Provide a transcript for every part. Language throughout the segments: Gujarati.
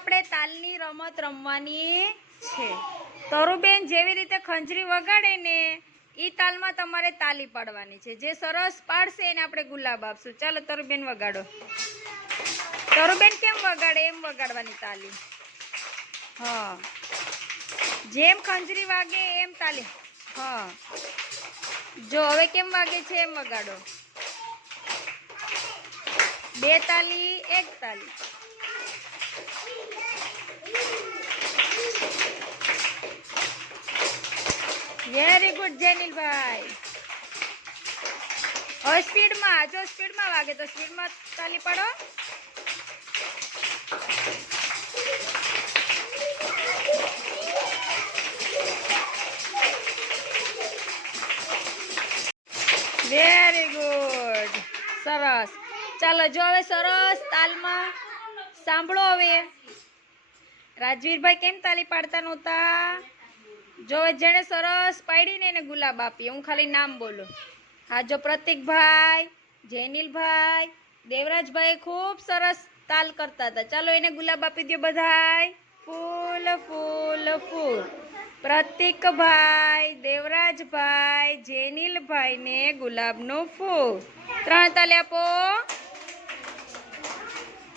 આપણે તાલની રમત રમવાની છે. તરુબેન જેવી રીતે ખંજરી વગાડે ને એ તાલમાં તમારે તાલી પાડવાની છે. જે સરસ પાડશે એને આપણે ગુલાબ આપશું. ચાલો તરુબેન વગાડો. તરુબેન કેમ વગાડે? એમ વગાડવાની તાલી. હા. જેમ ખંજરી વાગે એમ તાલી. હા. જો, હવે કેમ વાગે છે એમ વગાડો. બે તાલી, એક તાલી. વેરી ગુડ જેનિલભાઈ હવે સ્પીડમાં જો સ્પીડમાં વાગે તો સ્પીડમાં તાલી પાડો. વેરી ગુડ સરસ. ચાલો, જો હવે સરસ તાલમાં સાંભળો હવે. રાજવીરભાઈ કેમ તાલી પાડતા નહોતા? જો જેણે સરસ પાડીને એને ગુલાબ આપીએ હું ખાલી નામ બોલું. હા, જો પ્રતિકભાઈ, જેનિલભાઈ, દેવરાજભાઈ ખૂબ સરસ તાલ કરતા હતા. ચાલો એને ગુલાબ આપી દો બધાય. ફૂલ ફૂલ ફૂલ. પ્રતિકભાઈ, દેવરાજભાઈ જેનિલભાઈને ગુલાબનું ફૂલ. ત્રણ તાલી આપો.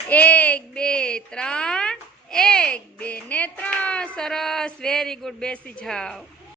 એક, બે, ત્રણ. એક, બે ને ત્રણ. સરસ વેરી ગુડ બેસી જાઓ.